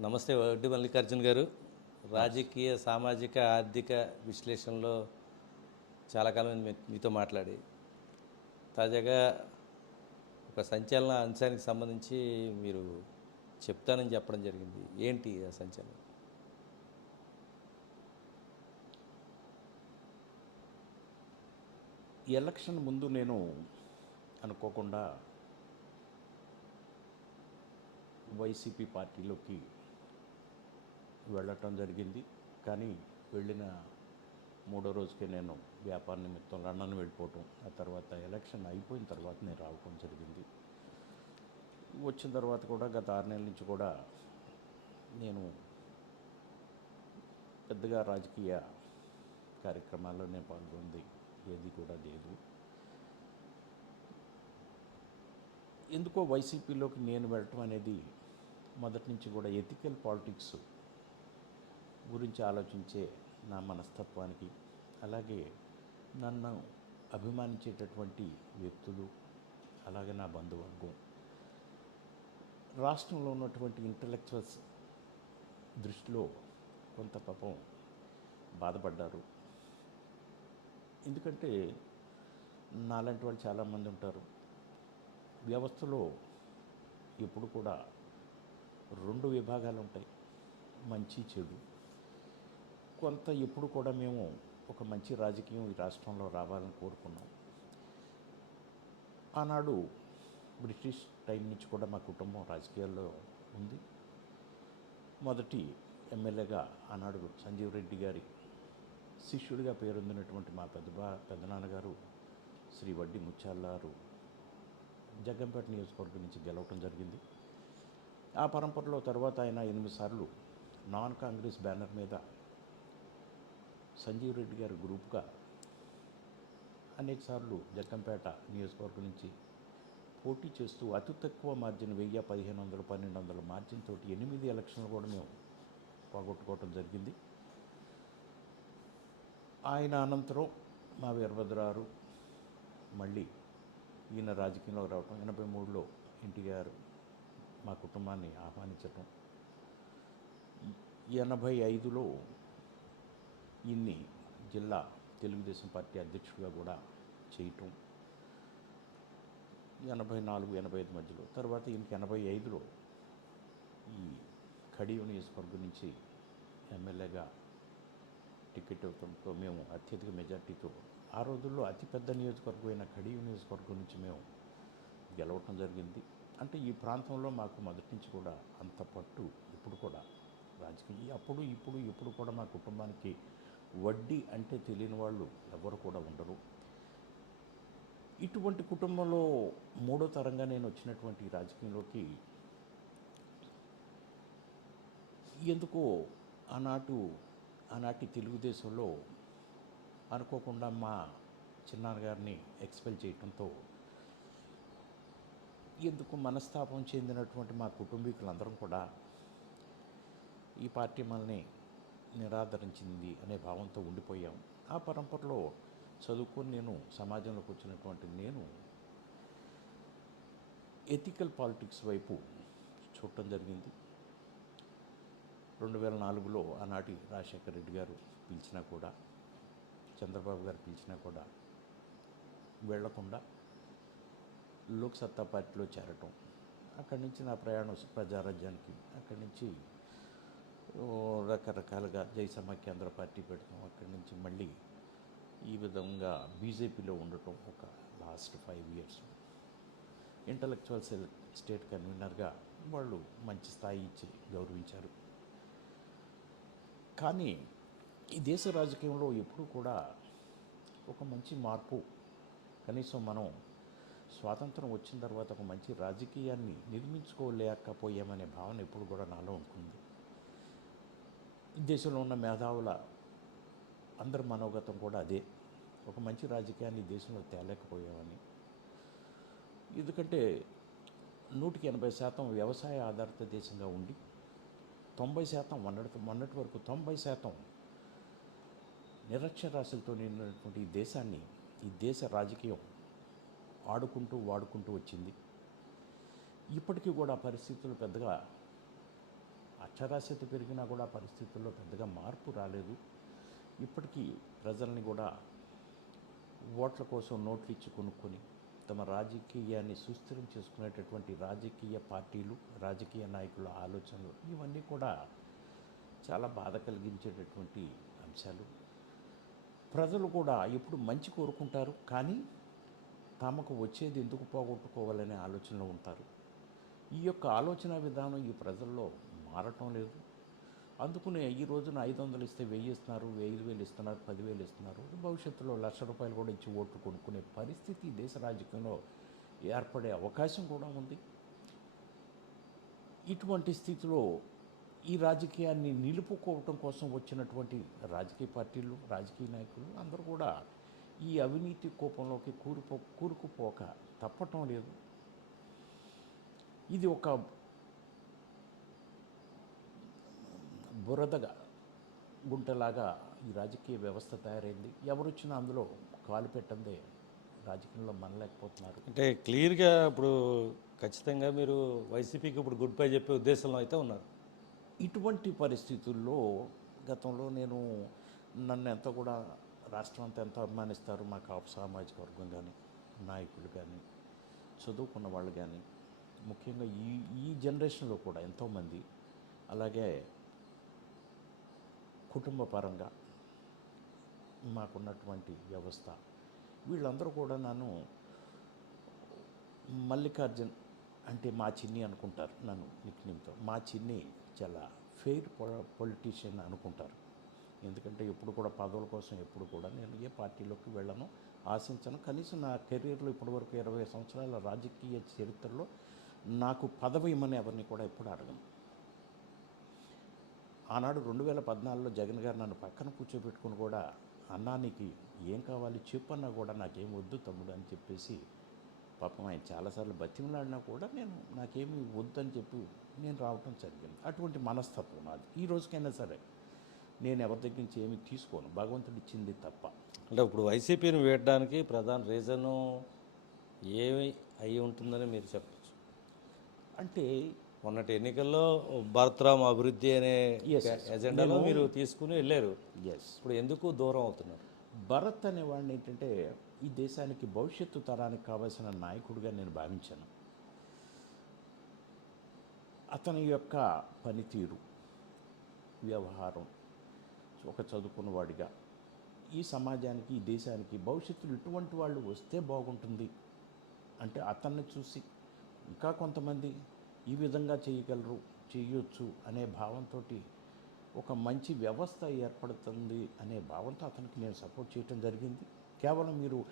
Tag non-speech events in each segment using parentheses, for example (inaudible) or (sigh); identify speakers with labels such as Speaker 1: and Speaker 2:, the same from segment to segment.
Speaker 1: నమస్తే వడ్డీ మల్లికార్జున్ గారు. రాజకీయ సామాజిక ఆర్థిక విశ్లేషణలో చాలా కాలం మీతో మాట్లాడి. తాజాగా ఒక సంచలన అంశానికి సంబంధించి మీరు చెప్తానని చెప్పడం జరిగింది. ఏంటి ఆ సంచలనం?
Speaker 2: ఎలక్షన్ ముందు నేను అనుకోకుండా వైసీపీ పార్టీలోకి వెళ్ళటం జరిగింది. కానీ వెళ్ళిన మూడో రోజుకే నేను వ్యాపార నిమిత్తం లండన్ వెళ్ళిపోవటం ఆ తర్వాత ఎలక్షన్ అయిపోయిన తర్వాత నేను రావటం జరిగింది. వచ్చిన తర్వాత కూడా గత ఆరు నెలల నుంచి కూడా నేను పెద్దగా రాజకీయ కార్యక్రమాల్లో నేను పాల్గొంది ఏది కూడా లేదు. ఎందుకో వైసీపీలోకి నేను వెళ్ళటం అనేది మొదటి నుంచి కూడా ఎథికల్ పాలిటిక్స్ గురించి ఆలోచించే నా మనస్తత్వానికి అలాగే నన్ను అభిమానించేటటువంటి వ్యక్తులు అలాగే నా బంధువర్గం. రాష్ట్రంలో ఉన్నటువంటి ఇంటలెక్చువల్స్ దృష్టిలో కొంత పాపం బాధపడ్డారు. ఎందుకంటే నాలాంటి వాళ్ళు చాలామంది ఉంటారు. వ్యవస్థలో ఎప్పుడు కూడా రెండు విభాగాలు ఉంటాయి మంచి చెడు. కొంత ఎప్పుడు కూడా మేము ఒక మంచి రాజకీయం ఈ రాష్ట్రంలో రావాలని కోరుకున్నాం. ఆనాడు బ్రిటిష్ టైం నుంచి కూడా మా కుటుంబం రాజకీయాల్లో ఉంది. మొదటి ఎమ్మెల్యేగా ఆనాడు సంజీవ్ రెడ్డి గారి శిష్యుడిగా పేరొందినటువంటి మా పెద్ద పెద్దనాన్నగారు శ్రీ వడ్డీ ముత్యాలారు జగ్గంపేట నియోజకవర్గం నుంచి గెలవటం జరిగింది. ఆ పరంపరలో తర్వాత ఆయన ఎనిమిది సార్లు నాన్ కాంగ్రెస్ బ్యానర్ మీద సంజీవ్ రెడ్డి గారి గ్రూప్గా అనేకసార్లు జక్కంపేట జగ్గంపేట నియోజకవర్గం నుంచి పోటీ చేస్తూ అతి తక్కువ మార్జిన్ వెయ్యి పదిహేను వందలు పన్నెండు వందల మార్జిన్ తోటి ఎనిమిది ఎలక్షన్లు కూడా మేము పోగొట్టుకోవటం జరిగింది. ఆయన అనంతరం మా వీరభద్రారు మళ్ళీ ఈయన రాజకీయంలోకి రావటం ఎనభై మూడులో ఎన్టీఆర్ మా కుటుంబాన్ని ఆహ్వానించటం ఎనభై ఐదులో ఈయన్ని జిల్లా తెలుగుదేశం పార్టీ అధ్యక్షుడిగా కూడా చేయటం. ఎనభై నాలుగు ఎనభై ఐదు మధ్యలో తర్వాత ఈయనకి ఎనభై ఐదులో ఈ ఖడీవ్ నియోజకవర్గం నుంచి ఎమ్మెల్యేగా టికెట్ ఇవ్వడంతో మేము అత్యధిక మెజార్టీతో ఆ రోజుల్లో అతిపెద్ద నియోజకవర్గం అయిన ఖడీవ్ నియోజకవర్గం నుంచి మేము గెలవటం జరిగింది. అంటే ఈ ప్రాంతంలో మాకు మొదటి నుంచి కూడా అంత పట్టు ఇప్పుడు కూడా రాజకీయ అప్పుడు ఇప్పుడు ఇప్పుడు కూడా మా కుటుంబానికి వడ్డీ అంటే తెలియని వాళ్ళు ఎవరు కూడా ఉండరు. ఇటువంటి కుటుంబంలో మూడో తరంగా నేను వచ్చినటువంటి రాజకీయంలోకి ఎందుకో ఆనాటు ఆనాటి తెలుగుదేశంలో అనుకోకుండా మా చిన్నాన్నగారిని ఎక్స్పెల్ చేయటంతో ఎందుకు మనస్తాపం చెందినటువంటి మా కుటుంబీకులందరం కూడా ఈ పార్టీ మనల్ని నిరాదరించింది అనే భావంతో ఉండిపోయాం. ఆ పరంపరలో చదువుకొని నేను సమాజంలోకి వచ్చినటువంటి నేను ఎథికల్ పాలిటిక్స్ వైపు చూడటం జరిగింది. రెండు వేల నాలుగులో ఆనాటి రాజశేఖర రెడ్డి గారు పిలిచినా కూడా చంద్రబాబు గారు పిలిచినా కూడా వెళ్ళకుండా లోక్ సత్తా పార్టీలో చేరటం. అక్కడి నుంచి నా ప్రయాణం ప్రజారాజ్యానికి అక్కడి నుంచి రకరకాలుగా జై సమాఖ్యాంధ్ర పార్టీ పెట్టడం అక్కడి నుంచి మళ్ళీ ఈ విధంగా బీజేపీలో ఉండటం ఒక last five years intellectual cell state కన్వీనర్గా వాళ్ళు మంచి స్థాయి ఇచ్చి గౌరవించారు. కానీ ఈ దేశ రాజకీయంలో ఎప్పుడూ కూడా ఒక మంచి మార్పు కనీసం మనం స్వాతంత్రం వచ్చిన తర్వాత ఒక మంచి రాజకీయాన్ని నిర్మించుకోలేకపోయామనే భావన ఎప్పుడు కూడా నాలో ఉంటుంది. దేశంలో ఉన్న మేధావుల అందరి మనోగతం కూడా అదే. ఒక మంచి రాజకీయాన్ని ఈ దేశంలో తేలేకపోయామని. ఎందుకంటే నూటికి ఎనభై శాతం వ్యవసాయ ఆధారిత దేశంగా ఉండి తొంభై శాతం మొన్నటి మొన్నటి వరకు తొంభై శాతం నిరక్షరాస్యులతో నిండినటువంటి ఈ దేశాన్ని ఈ దేశ రాజకీయం ఆడుకుంటూ వాడుకుంటూ వచ్చింది. ఇప్పటికీ కూడా పరిస్థితులు పెద్దగా అక్షరాస్యత పెరిగినా కూడా పరిస్థితుల్లో పెద్దగా మార్పు రాలేదు. ఇప్పటికీ ప్రజల్ని కూడా ఓట్ల కోసం నోట్లు ఇచ్చి కొనుక్కొని తమ రాజకీయాన్ని సుస్థిరం చేసుకునేటటువంటి రాజకీయ పార్టీలు రాజకీయ నాయకుల ఆలోచనలు ఇవన్నీ కూడా చాలా బాధ కలిగించేటటువంటి అంశాలు. ప్రజలు కూడా ఎప్పుడు మంచి కోరుకుంటారు కానీ తమకు వచ్చేది ఎందుకు పోగొట్టుకోవాలనే ఆలోచనలో ఉంటారు. ఈ యొక్క ఆలోచన విధానం ఈ ప్రజల్లో మారటం లేదు. అందుకునే ఈ రోజున ఐదు వందలు ఇస్తే వెయ్యి ఇస్తున్నారు వెయ్యి వేలు ఇస్తున్నారు పదివేలు ఇస్తున్నారు. భవిష్యత్తులో లక్ష రూపాయలు కూడా ఇచ్చి ఓట్లు కొనుక్కునే పరిస్థితి దేశ రాజకీయంలో ఏర్పడే అవకాశం కూడా ఉంది. ఇటువంటి స్థితిలో ఈ రాజకీయాన్ని నిలుపుకోవటం కోసం వచ్చినటువంటి రాజకీయ పార్టీలు రాజకీయ నాయకులు అందరూ కూడా ఈ అవినీతి కోపంలోకి కూరుపో కూరుకుపోక తప్పటం లేదు. ఇది ఒక బురదగా గుంటలాగా ఈ రాజకీయ వ్యవస్థ తయారైంది. ఎవరొచ్చినా అందులో కాలు పెట్టందే రాజకీయంలో మనలేకపోతున్నారు.
Speaker 1: అంటే క్లియర్గా ఇప్పుడు ఖచ్చితంగా మీరు వైసీపీకి ఇప్పుడు గుడ్ బై చెప్పే ఉద్దేశంలో అయితే ఉన్నారు.
Speaker 2: ఇటువంటి పరిస్థితుల్లో గతంలో నేను నన్ను ఎంత కూడా రాష్ట్రం అంతా ఎంత అభిమానిస్తారు? మా కాపు సామాజిక వర్గం కానీ నాయకులు కానీ చదువుకున్న వాళ్ళు కానీ ముఖ్యంగా ఈ ఈ జనరేషన్లో కూడా ఎంతోమంది అలాగే కుటుంబపరంగా మాకున్నటువంటి వ్యవస్థ. వీళ్ళందరూ కూడా నన్ను మల్లికార్జున్ అంటే మా చిన్ని అనుకుంటారు నన్ను నిక్నిమ్తో మా చిన్ని చాలా ఫెయిర్ పొలిటీషియన్ అనుకుంటారు. ఎందుకంటే ఎప్పుడు కూడా పదవుల కోసం ఎప్పుడు కూడా నేను ఏ పార్టీలోకి వెళ్ళను ఆశించను. కనీసం నా కెరీర్లో ఇప్పటివరకు ఇరవై సంవత్సరాల రాజకీయ చరిత్రలో నాకు పదవి ఇమ్మని ఎవరిని కూడా ఎప్పుడు అడగను. ఆనాడు రెండు వేల పద్నాలుగులో జగన్ గారు నన్ను పక్కన కూర్చోబెట్టుకుని కూడా అన్నా నీకు ఏం కావాలి చెప్పన్నా కూడా నాకేం వద్దు తమ్ముడు అని చెప్పేసి పాపం ఆయన చాలాసార్లు బతిమలాడినా కూడా నేను నాకేమీ వద్దు అని చెప్పి నేను రావటం జరిగింది. అటువంటి మనస్తత్వం నాది. ఈ రోజుకైనా సరే నేను ఎవరి దగ్గర నుంచి ఏమీ తీసుకోను. భగవంతుడు ఇచ్చింది తప్ప.
Speaker 1: అంటే ఇప్పుడు వైసీపీని వేయడానికి ప్రధాన రీజను ఏమి అయి ఉంటుందని మీరు చెప్పచ్చు?
Speaker 2: అంటే
Speaker 1: మొన్నటి ఎన్నికల్లో భరతరామ్ అభివృద్ధి అనే. ఎజెండాలో మీరు తీసుకుని వెళ్ళారు.
Speaker 2: ఎస్
Speaker 1: ఇప్పుడు ఎందుకు దూరం అవుతున్నారు?
Speaker 2: భరత్ అనేవాడిని ఏంటంటే ఈ దేశానికి భవిష్యత్తు తరానికి కావాల్సిన నాయకుడిగా నేను భావించాను. అతని యొక్క పనితీరు వ్యవహారం ఒక చదువుకున్నవాడిగా ఈ సమాజానికి ఈ దేశానికి భవిష్యత్తులో ఇటువంటి వాళ్ళు వస్తే బాగుంటుంది అంటే అతన్ని చూసి ఇంకా కొంతమంది ఈ విధంగా చేయగలరు చేయొచ్చు అనే భావంతో ఒక మంచి వ్యవస్థ ఏర్పడుతుంది అనే భావంతో అతనికి నేను సపోర్ట్ చేయటం జరిగింది. కేవలం మీరు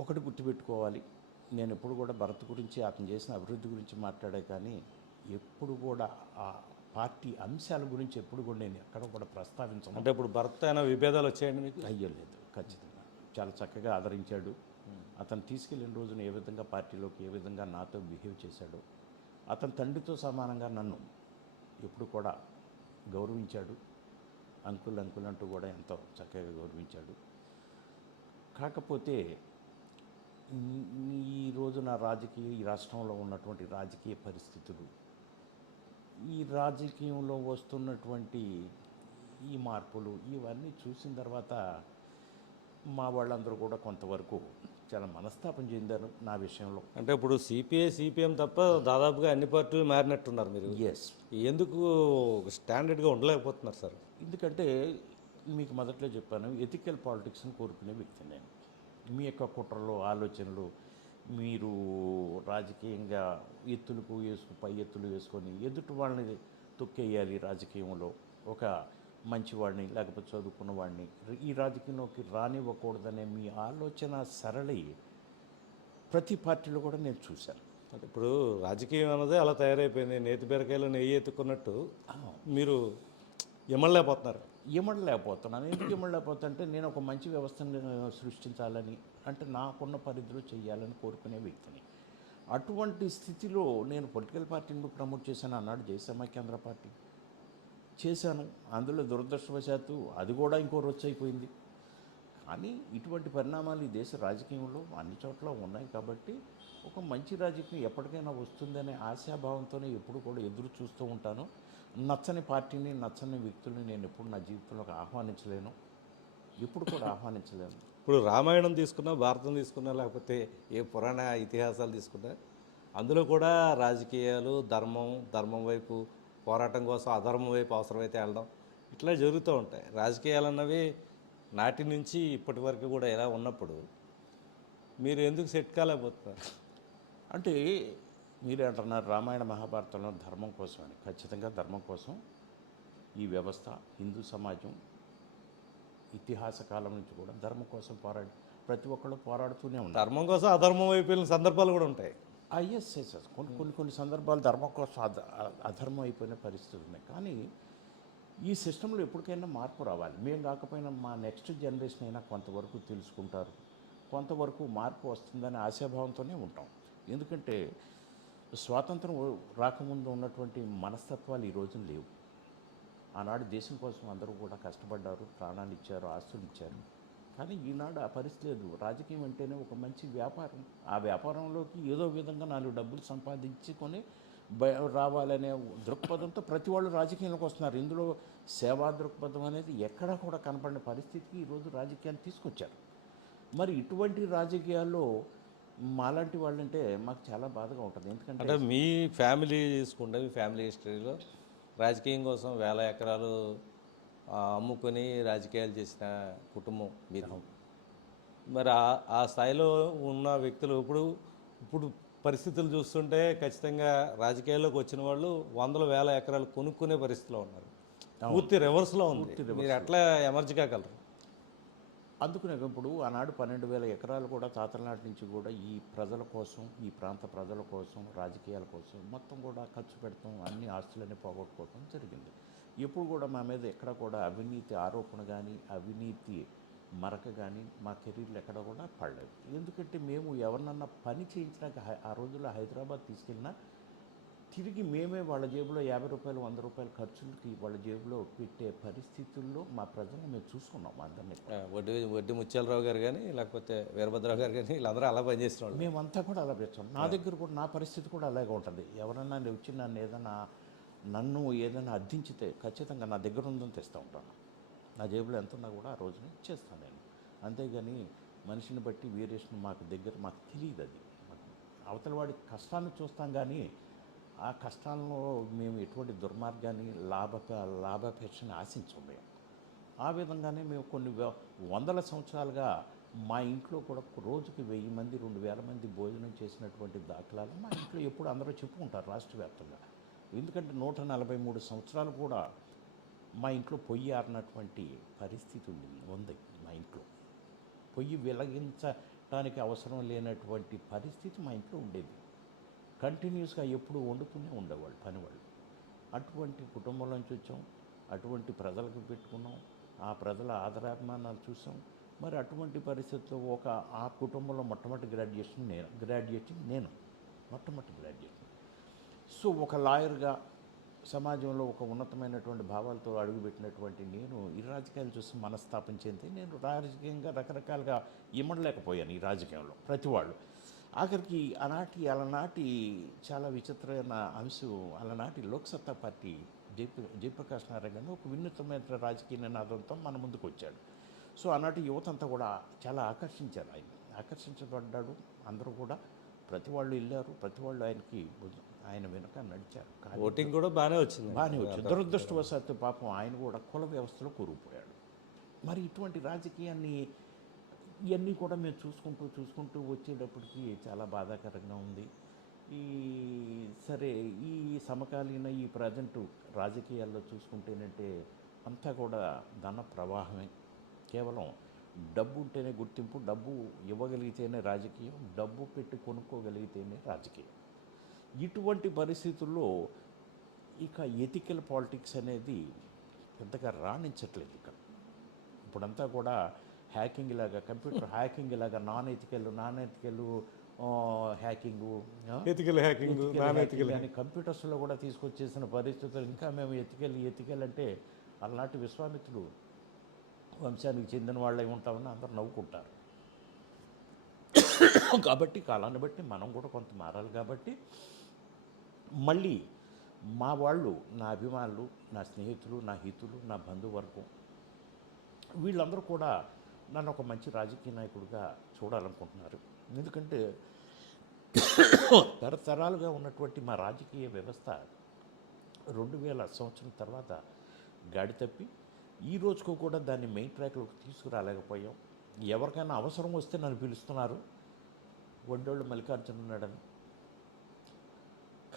Speaker 2: ఒకటి గుర్తుపెట్టుకోవాలి. నేను ఎప్పుడు కూడా భరత్ గురించి అతను చేసిన అభివృద్ధి గురించి మాట్లాడే కానీ ఎప్పుడు కూడా ఆ పార్టీ అంశాల గురించి ఎప్పుడు కూడా నేను ఎక్కడ కూడా ప్రస్తావించను.
Speaker 1: అంటే ఇప్పుడు భర్త అయిన విభేదాలు వచ్చాయండి మీకు?
Speaker 2: అయ్యలేదు ఖచ్చితంగా. చాలా చక్కగా ఆదరించాడు. అతను తీసుకెళ్ళిన రోజున ఏ విధంగా పార్టీలోకి ఏ విధంగా నాతో బిహేవ్ చేశాడో అతని తండ్రితో సమానంగా నన్ను ఎప్పుడు కూడా గౌరవించాడు. అంకుల్ అంకుల్ అంటూ కూడా ఎంతో చక్కగా గౌరవించాడు. కాకపోతే ఈ- రోజున రాజకీయ ఈ రాష్ట్రంలో ఉన్నటువంటి రాజకీయ పరిస్థితులు ఈ రాజకీయంలో వస్తున్నటువంటి ఈ మార్పులు ఇవన్నీ చూసిన తర్వాత మా వాళ్ళందరూ కూడా కొంతవరకు చాలా మనస్తాపం చెందారు నా విషయంలో.
Speaker 1: అంటే ఇప్పుడు సిపిఐ సిపిఎం తప్ప దాదాపుగా అన్ని పార్టీలు మారినట్టున్నారు మీరు.
Speaker 2: ఎస్
Speaker 1: ఎందుకు స్టాండర్డ్గా ఉండలేకపోతున్నారు సార్?
Speaker 2: ఎందుకంటే మీకు మొదట్లో చెప్పాను ఎథికల్ పాలిటిక్స్ని కోరుకునే వ్యక్తి నేను. మీ యొక్క కుట్రలు ఆలోచనలు మీరు రాజకీయంగా ఎత్తులకు వేసుకు పై ఎత్తులు వేసుకొని ఎదుటి వాళ్ళని తొక్కేయాలి రాజకీయంలో. ఒక మంచివాడిని లేకపోతే చదువుకున్న వాడిని ఈ రాజకీయంలోకి రానివ్వకూడదనే మీ ఆలోచన సరళి ప్రతి పార్టీలో కూడా నేను చూశాను.
Speaker 1: అంటే ఇప్పుడు రాజకీయం అన్నదే అలా తయారైపోయింది. నేతి బీరకాయలు నెయ్యి ఎత్తుకున్నట్టు మీరు ఇమ్మలేకపోతున్నారు
Speaker 2: ఇమ్మడలేకపోతున్నాను ఎందుకు ఇమ్మడలేకపోతుంటే నేను ఒక మంచి వ్యవస్థను సృష్టించాలని అంటే నాకున్న పరిధిలో చేయాలని కోరుకునే వ్యక్తిని. అటువంటి స్థితిలో నేను పొలిటికల్ పార్టీని ప్రమోట్ చేశాను అన్నాడు జయసమాఖ్య కేంద్ర పార్టీ. చేశాను. అందులో దురదృష్టవశాత్తు అది కూడా ఇంకో రొచ్చు అయిపోయింది కానీ ఇటువంటి పరిణామాలు ఈ దేశ రాజకీయంలో అన్ని చోట్ల ఉన్నాయి కాబట్టి ఒక మంచి రాజకీయం ఎప్పటికైనా వస్తుందనే ఆశాభావంతోనే ఎప్పుడు కూడా ఎదురు చూస్తూ ఉంటాను. నచ్చని పార్టీని నచ్చని వ్యక్తుల్ని నేను ఎప్పుడు నా జీవితంలోకి ఆహ్వానించలేను. ఎప్పుడు కూడా ఆహ్వానించలేను.
Speaker 1: ఇప్పుడు రామాయణం తీసుకున్నా భారతం తీసుకున్నా లేకపోతే ఏ పురాణ ఇతిహాసాలు తీసుకున్నా అందులో కూడా రాజకీయాలు ధర్మం ధర్మం వైపు పోరాటం కోసం అధర్మం వైపు అవసరమైతే వెళ్ళడం ఇట్లా జరుగుతూ ఉంటాయి. రాజకీయాలు అన్నవి నాటి నుంచి ఇప్పటి వరకు కూడా ఎలా ఉన్నప్పుడు మీరు ఎందుకు సెట్ కాలేకపోతున్నారు?
Speaker 2: అంటే మీరే అంటున్నారు రామాయణ మహాభారతంలో ధర్మం కోసం అని. ఖచ్చితంగా ధర్మం కోసం ఈ వ్యవస్థ హిందూ సమాజం ఇతిహాస కాలం నుంచి కూడా ధర్మం కోసం పోరాడి ప్రతి ఒక్కళ్ళు పోరాడుతూనే ఉన్నారు.
Speaker 1: ధర్మం కోసం అధర్మం వైపు వెళ్ళిన సందర్భాలు కూడా ఉంటాయి.
Speaker 2: ఎస్ ఎస్ ఎస్ కొన్ని కొన్ని కొన్ని సందర్భాలు ధర్మం కోసం అధర్మం అయిపోయిన పరిస్థితులు ఉన్నాయి. కానీ ఈ సిస్టంలో ఎప్పటికైనా మార్పు రావాలి. మేము కాకపోయినా మా నెక్స్ట్ జనరేషన్ అయినా కొంతవరకు తెలుసుకుంటారు. కొంతవరకు మార్పు వస్తుందనే ఆశాభావంతోనే ఉంటాం. ఎందుకంటే స్వాతంత్రం రాకముందు ఉన్నటువంటి మనస్తత్వాలు ఈ రోజున లేవు. ఆనాడు దేశం కోసం అందరూ కూడా కష్టపడ్డారు ప్రాణాలు ఇచ్చారు ఆస్తులు ఇచ్చారు. కానీ ఈనాడు ఆ పరిస్థితి లేదు. రాజకీయం అంటేనే ఒక మంచి వ్యాపారం. ఆ వ్యాపారంలోకి ఏదో విధంగా నాలుగు డబ్బులు సంపాదించుకొని బయ రావాలనే దృక్పథంతో ప్రతి వాళ్ళు రాజకీయంలోకి వస్తున్నారు. ఇందులో సేవా దృక్పథం అనేది ఎక్కడా కూడా కనపడిన పరిస్థితికి ఈరోజు రాజకీయాన్ని తీసుకొచ్చారు. మరి ఇటువంటి రాజకీయాల్లో మాలాంటి వాళ్ళంటే మాకు చాలా బాధగా ఉంటుంది. ఎందుకంటే
Speaker 1: అంటే మీ ఫ్యామిలీ తీసుకుంటే మీ ఫ్యామిలీ హిస్టరీలో రాజకీయం కోసం వేల ఎకరాలు అమ్ముకొని రాజకీయాలు చేసిన కుటుంబం మీరు మరి ఆ ఆ స్థాయిలో ఉన్న వ్యక్తులు ఇప్పుడు ఇప్పుడు పరిస్థితులు చూస్తుంటే ఖచ్చితంగా రాజకీయాల్లోకి వచ్చిన వాళ్ళు వందల వేల ఎకరాలు కొనుక్కునే పరిస్థితిలో ఉన్నారు. పూర్తి రివర్స్లో ఉంది. మీరు ఎట్లా ఎమర్జీ కాగలరు?
Speaker 2: అందుకనే ఇప్పుడు ఆనాడు పన్నెండు వేల ఎకరాలు కూడా తాతల నాటి నుంచి కూడా ఈ ప్రజల కోసం ఈ ప్రాంత ప్రజల కోసం రాజకీయాల కోసం మొత్తం కూడా ఖర్చు పెడతాం అన్ని ఆస్తులన్నీ పోగొట్టుకోవడం జరిగింది. ఎప్పుడు కూడా మా మీద ఎక్కడ కూడా అవినీతి ఆరోపణ కానీ అవినీతి మరక కానీ మా కెరీర్లు ఎక్కడ కూడా పడలేదు. ఎందుకంటే మేము ఎవరినన్నా పని చేయించినాక ఆ రోజుల్లో హైదరాబాద్ తీసుకెళ్ళినా తిరిగి మేమే వాళ్ళ జేబులో యాభై రూపాయలు వంద రూపాయల ఖర్చులకి వాళ్ళ జేబులో పెట్టే పరిస్థితుల్లో మా ప్రజల్ని మేము చూసుకున్నాం అందరినీ
Speaker 1: వడ్డీ వడ్డీ ముత్యాలరావు గారు కానీ లేకపోతే వీరభద్రరావు గారు కానీ వీళ్ళందరూ అలా పనిచేసిన వాళ్ళు.
Speaker 2: మేమంతా కూడా అలా పెంచాం నా దగ్గర కూడా నా పరిస్థితి కూడా అలాగే ఉంటుంది. ఎవరన్నా నేను వచ్చి నన్ను ఏదైనా నన్ను ఏదైనా అర్థించితే ఖచ్చితంగా నా దగ్గర ఉందని తెస్తూ ఉంటాను. నా జేబులో ఎంత ఉన్నా కూడా ఆ రోజున ఇచ్చేస్తాను నేను. అంతేగాని మనిషిని బట్టి వేరియేషన్ మాకు దగ్గర మాకు తెలియదు అది. మాకు అవతల వాడి కష్టాన్ని చూస్తాం కానీ ఆ కష్టాల్లో మేము ఎటువంటి దుర్మార్గాన్ని లాభ లాభాపేక్షని ఆశించం మేము. ఆ విధంగానే మేము కొన్ని వందల సంవత్సరాలుగా మా ఇంట్లో కూడా రోజుకి వెయ్యి మంది రెండు వేల మంది భోజనం చేసినటువంటి దాఖలాలు మా ఇంట్లో ఎప్పుడు అందరూ చెప్పుకుంటారు రాష్ట్ర వ్యాప్తంగా ఎందుకంటే నూట నలభై మూడు సంవత్సరాలు కూడా మా ఇంట్లో పొయ్యి ఆరినటువంటి పరిస్థితి ఉంది ఉంది మా ఇంట్లో. పొయ్యి వెలిగించడానికి అవసరం లేనటువంటి పరిస్థితి మా ఇంట్లో ఉండేది. కంటిన్యూస్గా ఎప్పుడు వండుతూనే ఉండేవాళ్ళు పనివాళ్ళు. అటువంటి కుటుంబంలో నుంచి వచ్చాం అటువంటి ప్రజలకు పెట్టుకున్నాం ఆ ప్రజల ఆదరాభిమానాలు చూసాం. మరి అటువంటి పరిస్థితుల్లో ఒక ఆ కుటుంబంలో మొట్టమొదటి గ్రాడ్యుయేషన్ నేను గ్రాడ్యుయేషన్ నేను మొట్టమొదటి గ్రాడ్యుయేషన్. సో ఒక లాయర్గా సమాజంలో ఒక ఉన్నతమైనటువంటి భావాలతో అడుగుపెట్టినటువంటి నేను ఈ రాజకీయాలు చూసి మనస్తాపం చెంది నేను రాజకీయంగా రకరకాలుగా ఇమ్మడలేకపోయాను ఈ రాజకీయంలో ప్రతి వాళ్ళు. ఆఖరికి ఆనాటి అలనాటి చాలా విచిత్రమైన అంశం అలనాటి లోక్సత్తా పార్టీ జయప్ర జయప్రకాష్ నారాయణ గారు ఒక వినూత్నమైన రాజకీయ నినాదంతో మన ముందుకు వచ్చాడు. సో ఆనాటి యువత అంతా కూడా చాలా ఆకర్షించారు ఆయన ఆకర్షించబడ్డాడు అందరూ కూడా. ప్రతి వాళ్ళు వెళ్ళారు ప్రతి వాళ్ళు ఆయనకి ఆయన వెనుక నడిచారు.
Speaker 1: ఓటింగ్ కూడా బాగానే వచ్చింది.
Speaker 2: బాగానే వచ్చింది. దురదృష్టవశాత్తు పాపం ఆయన కూడా కుల వ్యవస్థలో కూరుకుపోయాడు. మరి ఇటువంటి రాజకీయాన్ని ఇవన్నీ కూడా మేము చూసుకుంటూ చూసుకుంటూ వచ్చేటప్పటికి చాలా బాధాకరంగా ఉంది. ఈ సరే ఈ సమకాలీన ఈ ప్రజెంట్ రాజకీయాల్లో చూసుకుంటేనంటే అంతా కూడా ధన ప్రవాహమే. కేవలం డబ్బు ఉంటేనే గుర్తింపు డబ్బు ఇవ్వగలిగితేనే రాజకీయం డబ్బు పెట్టి కొనుక్కోగలిగితేనే రాజకీయం. ఇటువంటి పరిస్థితుల్లో ఇక ఎథికల్ పాలిటిక్స్ అనేది పెద్దగా రాణించట్లేదు ఇక్కడ. ఇప్పుడంతా కూడా హ్యాకింగ్ లాగా కంప్యూటర్ హ్యాకింగ్ లాగా non ethical non ethical hacking
Speaker 1: ethical hacking non ethical.
Speaker 2: కానీ కంప్యూటర్స్లో కూడా తీసుకొచ్చేసిన పరిస్థితులు. ఇంకా మేము ఎతికెళ్ళి ఎతికెళ్ళి అంటే అలాంటి విశ్వామిత్రుడు వంశానికి చెందిన వాళ్ళై ఉంటామని అందరూ నవ్వుకుంటారు. (coughs) కాబట్టి కాలాన్ని బట్టి మనం కూడా కొంత మారాలి కాబట్టి మళ్ళీ మా వాళ్ళు నా అభిమానులు నా స్నేహితులు నా హితులు నా బంధువర్గం వీళ్ళందరూ కూడా నన్ను ఒక మంచి రాజకీయ నాయకుడిగా చూడాలనుకుంటున్నారు. ఎందుకంటే తరతరాలుగా ఉన్నటువంటి మా రాజకీయ వ్యవస్థ రెండు వేల సంవత్సరం తర్వాత గాడి తప్పి. ఈ రోజుకు కూడా దాన్ని మెయిన్ ట్రాక్లోకి తీసుకురాలేకపోయాం. ఎవరికైనా అవసరం వస్తే నన్ను పిలుస్తున్నారు. ఒండోళ్ళు మల్లికార్జున ఉన్నాడని.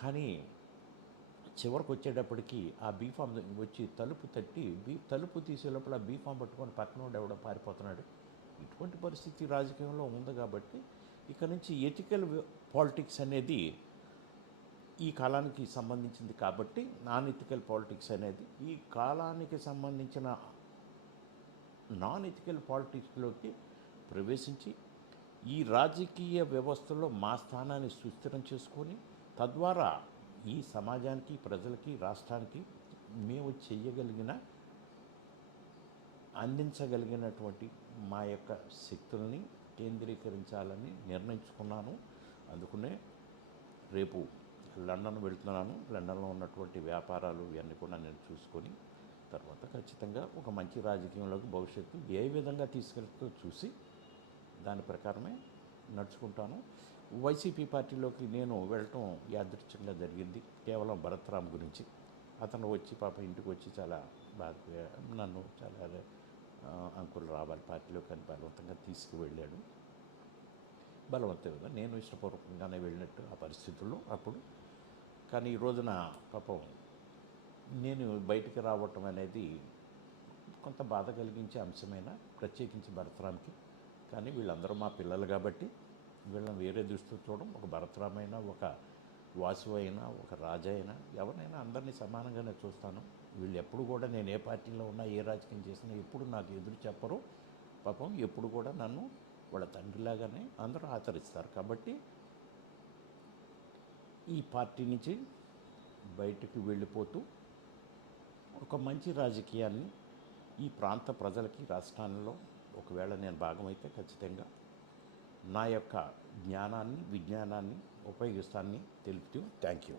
Speaker 2: కానీ చివరికి వచ్చేటప్పటికి ఆ బీఫామ్ వచ్చి తలుపు తట్టి బీ తలుపు తీసే లోపల ఆ బీఫామ్ పట్టుకొని పక్కన ఎవడో పారిపోతున్నాడు. ఇటువంటి పరిస్థితి రాజకీయంలో ఉంది కాబట్టి ఇక నుంచి ఎథికల్ పాలిటిక్స్ అనేది ఈ కాలానికి సంబంధించింది కాబట్టి నాన్ ఎథికల్ పాలిటిక్స్ అనేది ఈ కాలానికి సంబంధించిన నాన్ ఎథికల్ పాలిటిక్స్లోకి ప్రవేశించి ఈ రాజకీయ వ్యవస్థలో మా స్థానాన్ని సుస్థిరం చేసుకొని తద్వారా ఈ సమాజానికి ప్రజలకి రాష్ట్రానికి మేము చెయ్యగలిగిన అందించగలిగినటువంటి మా యొక్క శక్తులని కేంద్రీకరించాలని నిర్ణయించుకున్నాను. అందుకనే రేపు లండన్ వెళ్తున్నాను. లండన్లో ఉన్నటువంటి వ్యాపారాలు ఇవన్నీ కూడా నేను చూసుకొని తర్వాత ఖచ్చితంగా ఒక మంచి రాజకీయంలోకి భవిష్యత్తు ఏ విధంగా తీసుకెళ్తుందో చూసి దాని ప్రకారమే నడుచుకుంటాను. వైసీపీ పార్టీలోకి నేను వెళ్ళటం యాదృచ్ఛంగా జరిగింది. కేవలం భరత్రామ్ గురించి. అతను వచ్చి పాప ఇంటికి వచ్చి చాలా బాగా నన్ను చాలా అంకులు రావాలి పార్టీలోకి అని బలవంతంగా తీసుకువెళ్ళాడు. బలవంతంగా నేను ఇష్టపూర్వకంగానే వెళ్ళినట్టు ఆ పరిస్థితుల్లో అప్పుడు. కానీ ఈ రోజున పాపం నేను బయటికి రావటం అనేది కొంత బాధ కలిగించే అంశమైన? ప్రత్యేకించి భరతరామ్కి. కానీ వీళ్ళందరూ మా పిల్లలు కాబట్టి వీళ్ళని వేరే దృష్టితో చూడడం ఒక భరతరామైనా ఒక వాసు అయినా ఒక రాజా అయినా ఎవరినైనా అందరినీ సమానంగానే చూస్తాను. వీళ్ళు ఎప్పుడు కూడా నేను ఏ పార్టీలో ఉన్నా ఏ రాజకీయం చేసినా ఎప్పుడు నాకు ఎదురు చెప్పరు. పాపం ఎప్పుడు కూడా నన్ను వాళ్ళ తండ్రిలాగానే అందరూ ఆచరిస్తారు. కాబట్టి ఈ పార్టీ నుంచి బయటకు వెళ్ళిపోతూ ఒక మంచి రాజకీయాన్ని ఈ ప్రాంత ప్రజలకి రాష్ట్రాల్లో ఒకవేళ నేను భాగమైతే ఖచ్చితంగా నా యొక్క జ్ఞానాన్ని విజ్ఞానాన్ని ఉపయోగిస్తానని తెలుపుతూ థ్యాంక్ యూ